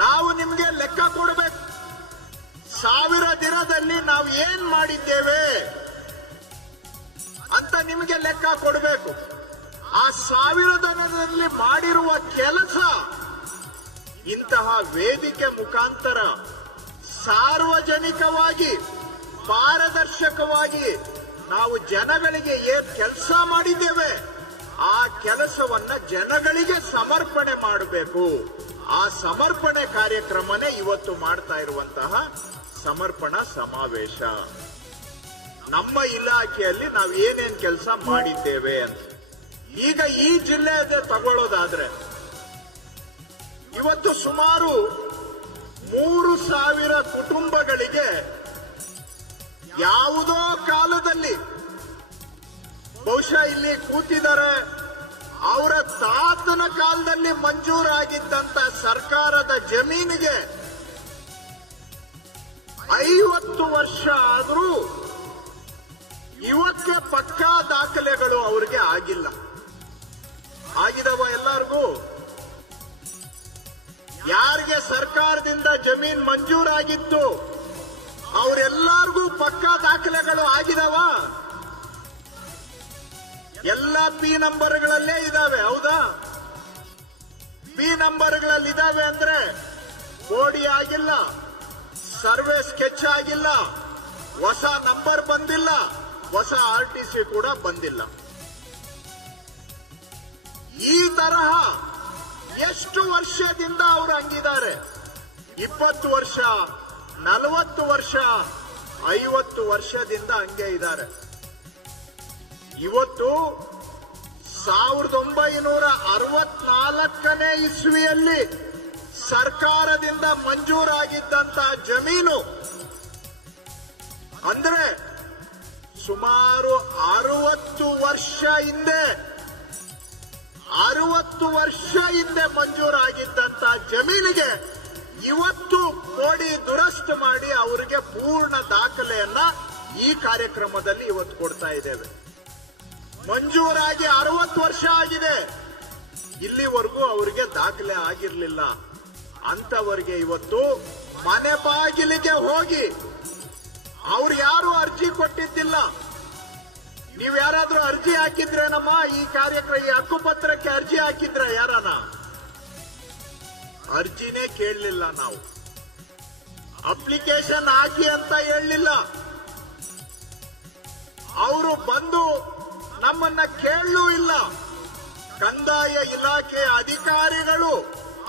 ನಾವು ನಿಮ್ಗೆ ಲೆಕ್ಕ ಕೊಡಬೇಕು. 1000 ದಿನದಲ್ಲಿ ನಾವು ಏನ್ ಮಾಡಿದ್ದೇವೆ ಅಂತ ನಿಮಗೆ ಲೆಕ್ಕ ಕೊಡಬೇಕು. ಆ 1000 ದಿನದಲ್ಲಿ ಮಾಡಿರುವ ಕೆಲಸ ಇಂತಹ ವೇದಿಕೆ ಮುಖಾಂತರ ಸಾರ್ವಜನಿಕವಾಗಿ ಪಾರದರ್ಶಕವಾಗಿ ನಾವು ಜನಗಳಿಗೆ ಏನ್ ಕೆಲಸ ಮಾಡಿದ್ದೇವೆ ಆ ಕೆಲಸವನ್ನ ಜನಗಳಿಗೆ ಸಮರ್ಪಣೆ ಮಾಡಬೇಕು. ಆ ಸಮರ್ಪಣೆ ಕಾರ್ಯಕ್ರಮನೇ ಇವತ್ತು ಮಾಡ್ತಾ ಇರುವಂತಹ ಸಮರ್ಪಣಾ ಸಮಾವೇಶ. ನಮ್ಮ ಇಲಾಖೆಯಲ್ಲಿ ನಾವು ಏನೇನ್ ಕೆಲಸ ಮಾಡಿದ್ದೇವೆ ಅಂತ. ಈಗ ಈ ಜಿಲ್ಲೆಯದೇ ತಗೊಳ್ಳೋದಾದ್ರೆ ಇವತ್ತು ಸುಮಾರು 3000 ಕುಟುಂಬಗಳಿಗೆ ಯಾವುದೋ ಕಾಲದಲ್ಲಿ ಬಹುಶಃ ಇಲ್ಲಿ ಕೂತಿದ್ದಾರೆ ಅವರ ತಾತನ ಕಾಲದಲ್ಲಿ ಮಂಜೂರಾಗಿದ್ದಂತ ಸರ್ಕಾರದ ಜಮೀನಿಗೆ 50 ವರ್ಷ ಆದರೂ ಇವಕ್ಕೆ ಪಕ್ಕಾ ದಾಖಲೆಗಳು ಅವರಿಗೆ ಆಗಿಲ್ಲ. ಆಗಿದವ ಎಲ್ಲರಿಗೂ? ಯಾರಿಗೆ ಸರ್ಕಾರದಿಂದ ಜಮೀನ್ ಮಂಜೂರಾಗಿತ್ತು ಅವರೆಲ್ಲರಿಗೂ ಪಕ್ಕಾ ದಾಖಲೆಗಳು ಆಗಿದವ? ಎಲ್ಲ ಪಿ ನಂಬರ್ಗಳಲ್ಲೇ ಇದಾವೆ, ಹೌದಾ? ಪಿ ನಂಬರ್ಗಳಲ್ಲಿ ಇದಾವೆ ಅಂದ್ರೆ ಬೋಡಿ ಆಗಿಲ್ಲ, ಸರ್ವೆ ಸ್ಕೆಚ್ ಆಗಿಲ್ಲ, ಹೊಸ ನಂಬರ್ ಬಂದಿಲ್ಲ, ಹೊಸ RTC ಕೂಡ ಬಂದಿಲ್ಲ. ಈ ತರಹ ಎಷ್ಟು ವರ್ಷದಿಂದ ಅವರು ಹಂಗಿದ್ದಾರೆ? 20 ವರ್ಷ, 40 ವರ್ಷ, 50 ವರ್ಷದಿಂದ ಹಂಗೆ ಇದ್ದಾರೆ. ಇವತ್ತು 1964ನೇ ಇಸ್ವಿಯಲ್ಲಿ ಸರ್ಕಾರದಿಂದ ಮಂಜೂರಾಗಿದ್ದಂತ ಜಮೀನು ಅಂದ್ರೆ ಸುಮಾರು 60 ವರ್ಷ ಹಿಂದೆ 60 ವರ್ಷ ಹಿಂದೆ ಮಂಜೂರಾಗಿದ್ದಂತ ಜಮೀನಿಗೆ ಇವತ್ತು ಕೋಡಿ ದುರಸ್ತು ಮಾಡಿ ಅವರಿಗೆ ಪೂರ್ಣ ದಾಖಲೆಯನ್ನ ಈ ಕಾರ್ಯಕ್ರಮದಲ್ಲಿ ಇವತ್ತು ಕೊಡ್ತಾ ಇದ್ದೇವೆ. ಮಂಜೂರಾಗಿ 60 ವರ್ಷ ಆಗಿದೆ, ಇಲ್ಲಿವರೆಗೂ ಅವರಿಗೆ ದಾಖಲೆ ಆಗಿರ್ಲಿಲ್ಲ. ಅಂತವರಿಗೆ ಇವತ್ತು ಮನೆ ಬಾಗಿಲಿಗೆ ಹೋಗಿ ಅವ್ರು ಯಾರು ಅರ್ಜಿ ಕೊಟ್ಟಿದ್ದಿಲ್ಲ. ನೀವ್ ಯಾರಾದ್ರೂ ಅರ್ಜಿ ಹಾಕಿದ್ರೇನಮ್ಮ? ಈ ಕಾರ್ಯಕ್ರಮ ಈ ಹಕ್ಕುಪತ್ರಕ್ಕೆ ಅರ್ಜಿ ಹಾಕಿದ್ರ ಯಾರನ? ಅರ್ಜಿನೇ ಕೇಳಲಿಲ್ಲ. ನಾವು ಅಪ್ಲಿಕೇಶನ್ ಹಾಕಿ ಅಂತ ಹೇಳಲಿಲ್ಲ. ಅವರು ಬಂದು ನಮ್ಮನ್ನ ಕೇಳಲೂ ಇಲ್ಲ. ಕಂದಾಯ ಇಲಾಖೆ ಅಧಿಕಾರಿಗಳು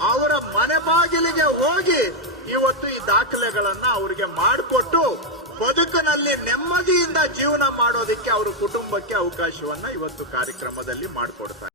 ಅವರ ಮನೆ ಬಾಗಿಲಿಗೆ ಹೋಗಿ ಇವತ್ತು ಈ ದಾಖಲೆಗಳನ್ನ ಅವರಿಗೆ ಮಾಡಿಕೊಟ್ಟು ಬದುಕಿನಲ್ಲಿ ನೆಮ್ಮದಿಯಿಂದ ಜೀವನ ಮಾಡೋದಕ್ಕೆ ಅವರ ಕುಟುಂಬಕ್ಕೆ ಅವಕಾಶವನ್ನ ಇವತ್ತು ಕಾರ್ಯಕ್ರಮದಲ್ಲಿ ಮಾಡಿಕೊಡ್ತಾರೆ.